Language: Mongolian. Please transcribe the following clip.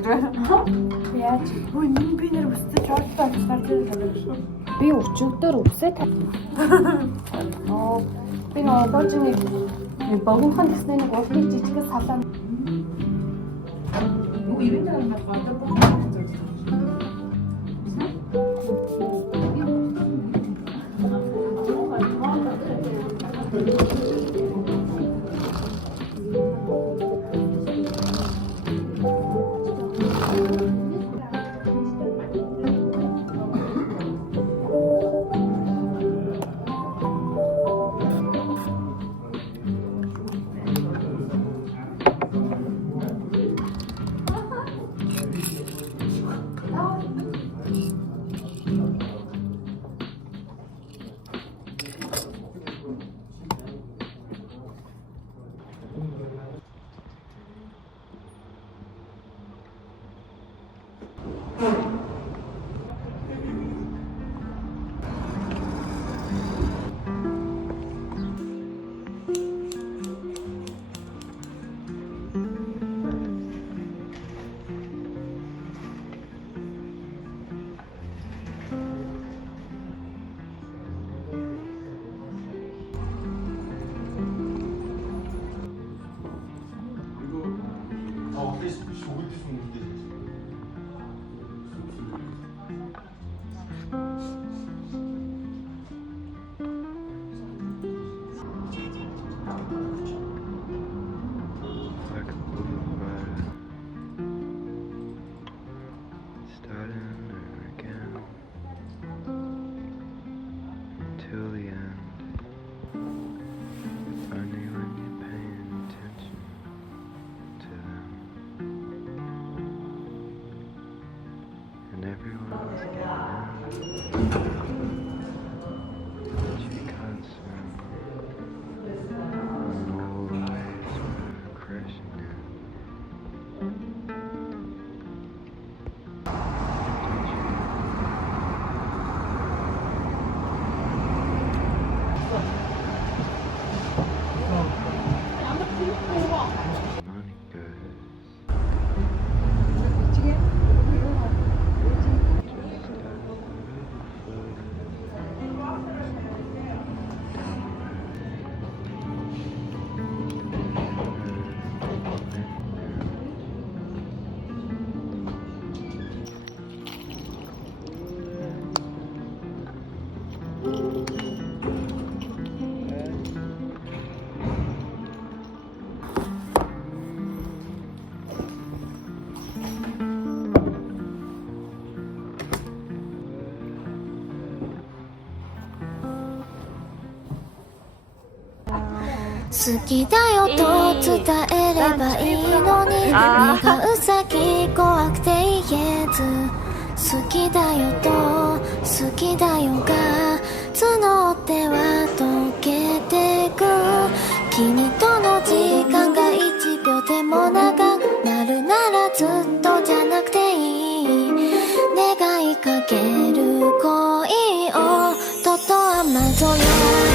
Яаж? Ой, би нэр үстэй чорт байцаар тэр. Би өчигдөр үсээ би нөгөө божны богинохон гэснээр нэг уртыг жижигээс салаа. Юу ивент байгаа бол одоо бүх好きだよと伝えればいいのに願う先怖くて言えず好きだよと好きだよが募っては溶けてく君との時間が1秒でも長くなるならずっとじゃなくていい願いかける恋をとと雨ぞや